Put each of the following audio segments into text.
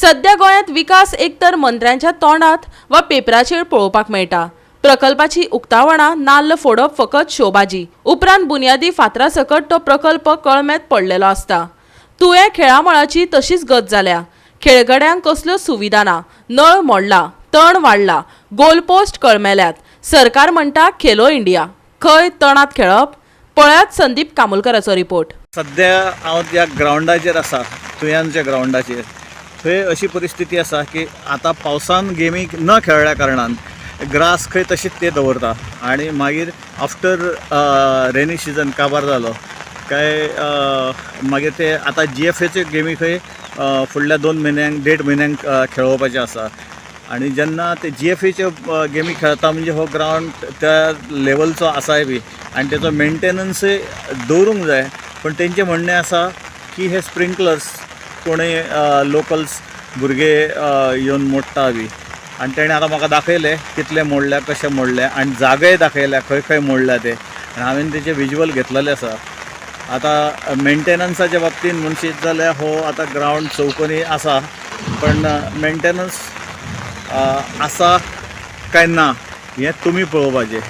सध्या गोंयांत विकास एकतर मंत्र्यांच्या तोंडात वा पेपराचेर पळोवपाक मेळटा। प्रकल्पाची उक्तावणां नाल्ल फोडप फकत शोबाजी, उपरांत बुन्यादी फातरा सकट तो प्रकल्प कळमेत पडलेलो आसता। तुवें खेळामळाची तशीच गत जाल्या। खेळगड्यांक कसल्यो सुविधा ना, नळ मोडला, तण वाडला, गोल पोस्ट कळमेल्यात। सरकार म्हणटा खेलो इंडिया, खंय तणात खेळप? पळयात संदीप कामोलकराचो रिपोर्ट। सध्या हांव ज्या ग्राउंडाचेर आसा, तुयांच्या ग्राउंडाचेर, थंय अशी परिस्थिती आसा की आतां पावसान गेमी न खेळ्ळ्या कारणान ग्रास खंय तशीच ते दवरता आनी मागीर आफ्टर रेनी सिजन काबार जालो काय मागीर ते आतां GFAचे गेमी खंय फुडल्या 1.5 म्हयन्यांक खेळोवपाचे आसा आनी जेन्ना ते GFAचे गेमी खेळता म्हणजे हो ग्राउंड त्या लेवलचो आसाय बी आनी तेचो मेंटेनन्सूय दवरूंक जाय। पण तेंचें म्हणणें आसा की हे स्प्रिंकलर्स कोणूय लोकल्स भुरगे येवन मोडटा बी आनी तेणें आतां म्हाका दाखयलें कितले मोडल्या, कशें मोडल्या आनी जागय दाखयल्या खंय खंय मोडल्या ते आनी हांवें तेचे विज्युअल घेतलेले आसा। आतां मेंटेनन्साच्या बाबतींत म्हणशीत जाल्यार हो आतां ग्राउंड चौकोनी आसा पण मेंटेनन्स आसा काय ना हें तुमी पळोवपाचें,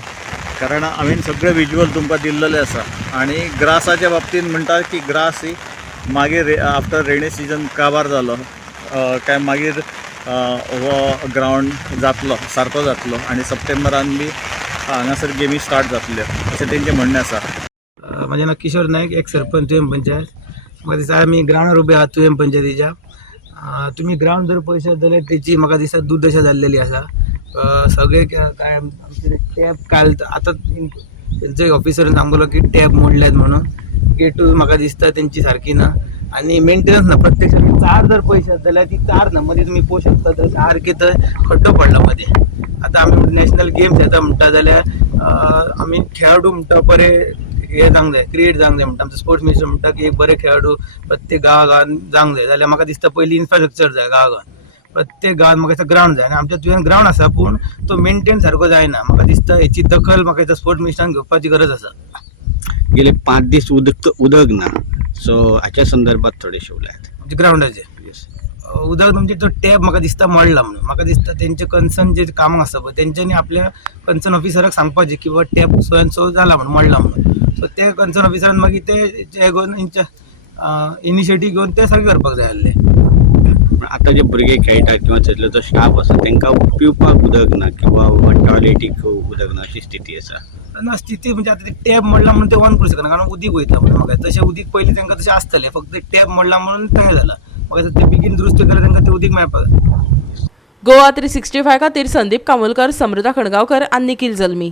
कारण हांवें सगळे विज्युअल तुमकां दिल्लेले आसा। आनी ग्रासाच्या बाबतींत म्हणटा की ग्रास ही मागीर आफ्टर रेनी सिजन काबार जालो काय मागीर हो ग्राउंड जातलो सारको जातलो आनी सप्टेंबरान बी हांगासर गेमी स्टार्ट जातल्यो अशें तेंचें म्हणणें आसा। म्हजें नांव किशोर नायक, एक सरपंच तुवें पंचायत। म्हाका दिसता आमी ग्राउंडार उबे आहात तुवें पंचायतीच्या। तुमी ग्राउंड जर पळयशात जाल्यार तेची म्हाका दिसता दुर्दशा जाल्लेली आसा। सगळे काय आमचे टॅप काल आतां तेंचो ऑफिसरान सांगलो की टॅप मोडल्यात म्हणून, गेटूय म्हाका दिसता तेंची सारकी ना आनी मेंटेनन्स ना। प्रत्यक्ष चार जर पळयशात जाल्यार ती चार ना, मध्ये तुमी पळोवंक शकता तर सारके थंय खड्डो पडला मध्ये। आतां आमी नॅशनल गेम्स येता म्हणटा जाल्यार आमी खेळाडू म्हणटा बरे हे जावंक जाय, क्रिएट जावंक जाय म्हणटा। आमचो स्पोर्ट्स मिनिस्टर म्हणटा की एक बरे खेळाडू प्रत्येक गांवागांवान जावंक जाय, जाल्यार म्हाका दिसता पयलीं इन्फ्रास्ट्रक्चर जाय गांवागांवान। प्रत्येक गांवांत म्हाका दिसता ग्राउंड जाय आनी आमच्या तुवें ग्राउंड आसा पूण तो मेंटेन सारको जायना। म्हाका दिसता हेची दखल म्हाका दिसता स्पोर्ट्स मिनिस्टरान घेवपाची गरज आसा। गेले 5 दीस उदक ना, सो हाच्या संदर्भात थोडेशे उलयात ग्राउंडाचे उदक म्हणजे तो टॅप म्हाका दिसता मोडला म्हणून। म्हाका दिसता तेंचे कन्सर्न जे कामां आसता पळय तेंच्यांनी आपल्या कन्सर्न ऑफिसराक सांगपाचें की बाबा टॅप सो एंड सो जाला म्हणून मोडला म्हणून। सो ते कन्सर्न ऑफिसरान मागीर ते घेवन इनिशिएटीव घेवन ते सारकें करपाक जाय आसलें। आता जे भुरगे खेळटा किंवा थंयसलो जो स्टाफ आसा तांकां पिवपाक उदक ना किंवा टॉयलेटीक उदक ना अशी स्थिती आसा ना। स्थिती म्हणजे आता ते टॅप मोडला म्हणून ते ऑन करूं शकना, कारण उदीक वयता म्हणून। म्हाका तशें उदीक पयलीं तांकां तशें आसतलें, फक्त टॅप मोडला म्हणून तशें जालां। म्हाका ते बेगीन दुरुस्त केल्यार तांकां ते उदीक मेळपाक जाय। गोवा 365 खातीर संदीप कामोलकर, समृता खणगांवकर आनी निखिल जल्मी।